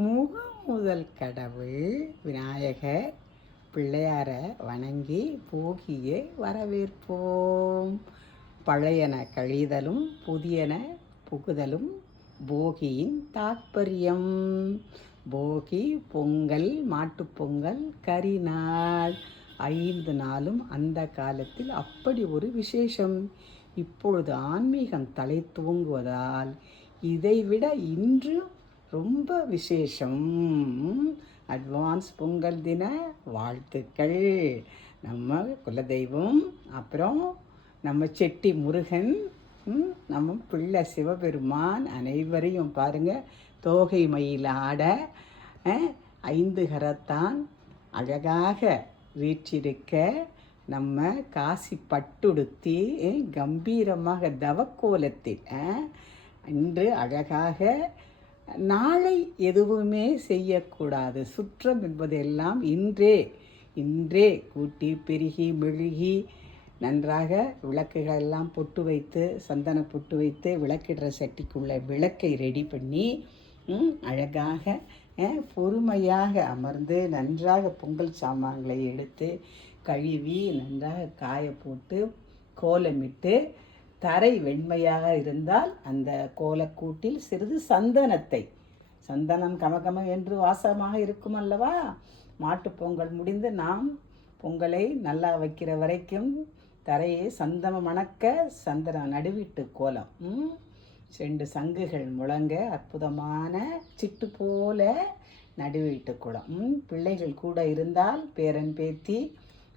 முகம் முதல் கடவுள் விநாயகர் பிள்ளையாரை வணங்கி போகியை வரவேற்போம். பழையன கழிதலும் புதியன புகுதலும் போகியின் தாற்பயம் போகி பொங்கல் மாட்டுப்பொங்கல் கரிநாள். ஐந்து நாளும் அந்த காலத்தில் அப்படி ஒரு விசேஷம். இப்பொழுது ஆன்மீகம் தலை தூங்குவதால் இதைவிட இன்று ரொம்ப விசேஷம். அட்வான்ஸ் பொங்கல் தின வாழ்த்துக்கள். நம்ம குலதெய்வம் அப்புறம் நம்ம செட்டி முருகன் நம்ம பிள்ளை சிவபெருமான் அனைவரையும் பாருங்க. தோகை மயில் ஆட ஐந்து கரத்தான் அழகாக வீற்றிருக்க நம்ம காசி பட்டுடுத்தி கம்பீரமாக தவக்கோலத்தில் இன்று அழகாக நாளை எதுவுமே செய்யக்கூடாது. சுற்றம் என்பதெல்லாம் இன்றே இன்றே கூட்டி பெருகி மெழுகி நன்றாக விளக்குகள் எல்லாம் பொட்டு வைத்து சந்தன பொட்டு வைத்து விளக்கிடுற சட்டிக்குள்ளே விளக்கை ரெடி பண்ணி அழகாக பொறுமையாக அமர்ந்து நன்றாக பொங்கல் சாமான்களை எடுத்து கழுவி நன்றாக காய போட்டு கோலமிட்டு தரை வெண்மையாக இருந்தால் அந்த கோலக்கூட்டில் சிறிது சந்தனத்தை சந்தனம் கமகம என்று வாசமாக இருக்கும் அல்லவா மாட்டுப்பொங்கல் முடிந்து நாம் பொங்கலை நல்லா வைக்கிற வரைக்கும் தரையை சந்தனம் மணக்க சந்தனம் நடுவிட்டு கோலம் ம்? ரெண்டு சங்குகள் முழங்க அற்புதமான சிட்டு போல நடுவீட்டு குளம் ம்? பிள்ளைகள் கூட இருந்தால் பேரன் பேத்தி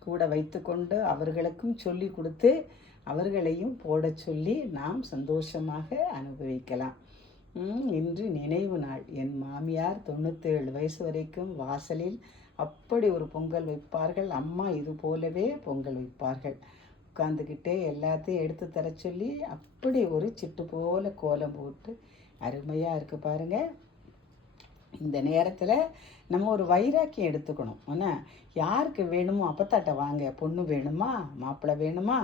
கூட வைத்துக்கொண்டு அவர்களுக்கும் சொல்லி கொடுத்து அவர்களையும் போடச் சொல்லி நாம் சந்தோஷமாக அனுபவிக்கலாம். இன்று நினைவு நாள். என் மாமியார் தொண்ணூற்றேழு வயசு வரைக்கும் வாசலில் அப்படி ஒரு பொங்கல் வைப்பார்கள். அம்மா இது போலவே பொங்கல் வைப்பார்கள். உட்காந்துக்கிட்டே எல்லாத்தையும் எடுத்து தர சொல்லி அப்படி ஒரு சிட்டு போல கோலம் போட்டு அருமையாக இருக்குது பாருங்கள் இந்த நேரத்தில் நம்ம ஒரு வைராக்கியம் எடுத்துக்கணும். என்ன? யாருக்கு வேணுமோ அப்பத்தாட்ட வாங்க. பொண்ணு வேணுமா? மாப்பிள்ளை வேணுமா?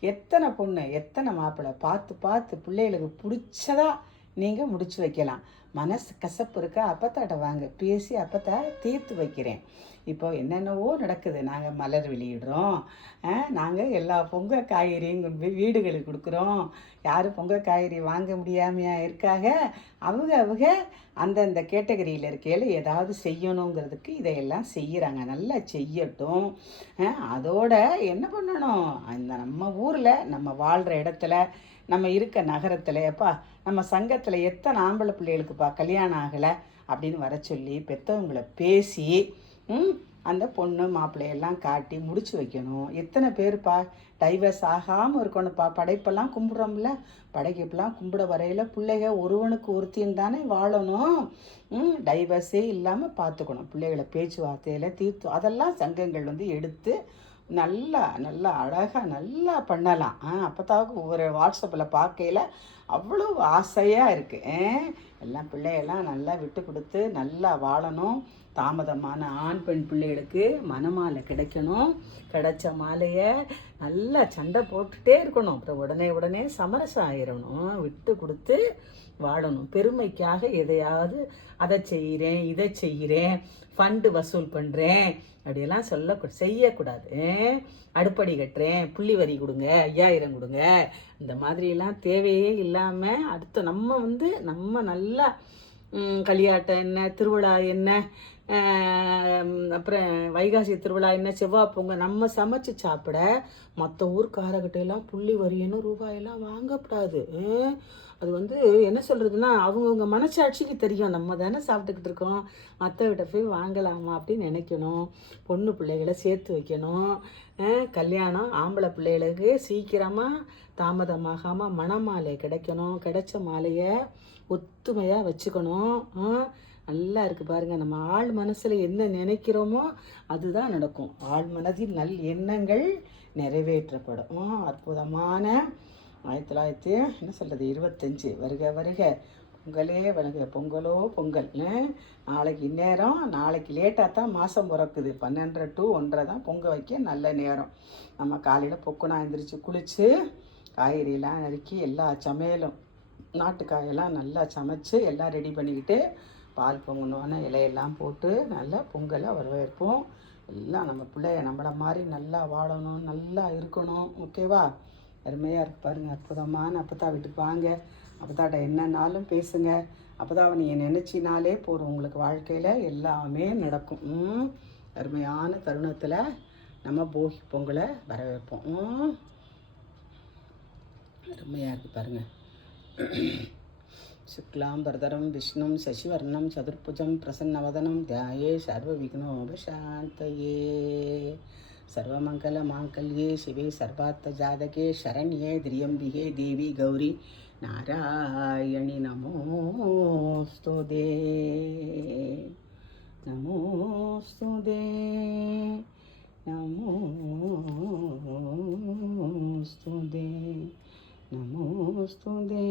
எத்தனை பொண்ணு எத்தனை மாப்பிள்ளை? பார்த்து பார்த்து பிள்ளைகளுக்கு பிடிச்சதா நீங்கள் முடிச்சு வைக்கலாம். மனசு கசப்பு இருக்கா? அப்பத்தாட்ட வாங்க. பேசி அப்பத்தா தீர்த்து வைக்கிறேன். இப்போ என்னென்னவோ நடக்குது. நாங்கள் மலர் வெளியிடுறோம். நாங்கள் எல்லா பொங்க காய்கறியும் கொண்டு போய் வீடுகளுக்கு கொடுக்குறோம். யாரும் பொங்க காய்கறி வாங்க முடியாமையாக இருக்காக? அவங்க அவங்க அந்தந்த கேட்டகரியில் இருக்கையில் ஏதாவது செய்யணுங்கிறதுக்கு இதையெல்லாம் செய்கிறாங்க நல்லா செய்யட்டும். அதோட என்ன பண்ணணும்? அந்த நம்ம ஊரில் நம்ம வாழ்கிற இடத்துல நம்ம இருக்க நகரத்தில் எப்பா நம்ம சங்கத்தில் எத்தனை ஆம்பளை பிள்ளைகளுக்குப்பா கல்யாணம் ஆகலை அப்படின்னு வர சொல்லி பெற்றவங்கள பேசி அந்த பொண்ணு மாப்பிள்ளையெல்லாம் காட்டி முடிச்சு வைக்கணும். எத்தனை பேர்ப்பா? டைவர்ஸ் ஆகாமல் இருக்கணும்ப்பா. படைப்பெல்லாம் கும்பிட்றோம்ல. படைக்கப்பெல்லாம் கும்பிட வரையில் பிள்ளைக ஒருவனுக்கு ஒருத்தியும் தானே வாழணும். டைவர்ஸே இல்லாமல் பார்த்துக்கணும் பிள்ளைகளை பேச்சுவார்த்தையில் தீர்த்து அதெல்லாம் சங்கங்கள் வந்து எடுத்து நல்லா நல்லா அழகாக நல்லா பண்ணலாம். ஆ அப்போதாவுக்கு ஒவ்வொரு வாட்ஸ்அப்பில் பார்க்கையில் அவ்வளோ ஆசையாக இருக்குது எல்லாம் பிள்ளையெல்லாம் நல்லா விட்டு கொடுத்து நல்லா வாழணும். தாமதமான ஆண் பெண் பிள்ளைகளுக்கு மனமாலை கிடைக்கணும். கிடைச்ச மாலையை நல்லா சண்டை போட்டுட்டே இருக்கணும். அப்புறம் உடனே உடனே சமரசம் ஆயிடணும் விட்டு கொடுத்து வாழணும். பெருமைக்காக எதையாவது அதை செய்கிறேன் இதை செய்கிறேன் ஃபண்டு வசூல் பண்ணுறேன் அப்படியெல்லாம் சொல்ல செய்யக்கூடாது. அடுப்படி கட்டுறேன் புள்ளி வரி கொடுங்க ஐயாயிரம் கொடுங்க. இந்த மாதிரிலாம் தேவையே இல்லாமல் அடுத்து நம்ம வந்து நம்ம நல்லா கலியாட்டம் களியாட்டம் என்ன திருவிழா என்ன அப்புறம் வைகாசி திருவிழா என்ன செவ்வாய் பொங்க நம்ம சமைச்சு சாப்பிட மற்ற ஊர்க்காரகிட்ட எல்லாம் புள்ளி வரியணும் ரூபாயெல்லாம் வாங்கக்கூடாது அது வந்து என்ன சொல்கிறதுனா அவங்கவுங்க மனசாட்சிக்கு தெரியும். நம்ம தானே சாப்பிட்டுக்கிட்டு இருக்கோம். மற்றவிட்ட போய் வாங்கலாமா அப்படின்னு நினைக்கணும். பொண்ணு பிள்ளைகளை சேர்த்து வைக்கணும். கல்யாணம் ஆம்பளை பிள்ளைகளுக்கு சீக்கிரமாக தாமதமாகாமல் மணமாலை கிடைக்கணும். கிடைச்ச மாலையை ஒத்துமையாக வச்சுக்கணும். நல்லா இருக்குது பாருங்கள் நம்ம ஆள் மனசில் என்ன நினைக்கிறோமோ அதுதான் நடக்கும். ஆள் மனதில் நல் எண்ணங்கள் நிறைவேற்றப்படும். அற்புதமான ஆயிரத்தி தொள்ளாயிரத்தி என்ன சொல்கிறது இருபத்தஞ்சி. வருக வருக. பொங்கலே வருக பொங்கலோ பொங்கல். நாளைக்கு இந்நேரம் நாளைக்கு லேட்டாக தான் மாதம் பிறக்குது. பன்னெண்டரை டு ஒன்றரை தான் பொங்க வைக்க நல்ல நேரம். நம்ம காலையில் பொக்குனா எழுந்திரிச்சு குளித்து காய்கறியெல்லாம் நறுக்கி எல்லா சமையலும் நாட்டுக்காயெல்லாம் நல்லா சமைச்சு எல்லாம் ரெடி பண்ணிக்கிட்டு பால் பொங்கணுன்னு இலையெல்லாம் போட்டு நல்லா பொங்கலை வரவேற்போம். எல்லாம் நம்ம பிள்ளைய நம்மள மாதிரி நல்லா வாழணும் நல்லா இருக்கணும். ஓகேவா? அருமையாக இருக்கு பாருங்கள் அற்புதமான அப்பத்தா வீட்டுக்கு வாங்க. அப்பத்தாட்ட என்னன்னாலும் பேசுங்க. அப்பதான் அவனை நினச்சினாலே போகிறோம் உங்களுக்கு வாழ்க்கையில் எல்லாமே நடக்கும். அருமையான தருணத்தில் நம்ம போகி பொங்கலை வரவேற்போம். அருமையாக இருக்கு பாருங்க. शुक्लां वरदरं विष्णुं शशिवर्णं चतुर्भुजं प्रसन्नवदनं ध्याये सर्वविघ्नोपशान्तये सर्वमङ्गलमाङ्गल्ये शिवे सर्वार्थजातके शरण्ये त्र्यम्बिके देवी गौरी नारायणि नमोऽस्तु दे नमोऽस्तु दे नमोऽस्तु दे नमोऽस्तु दे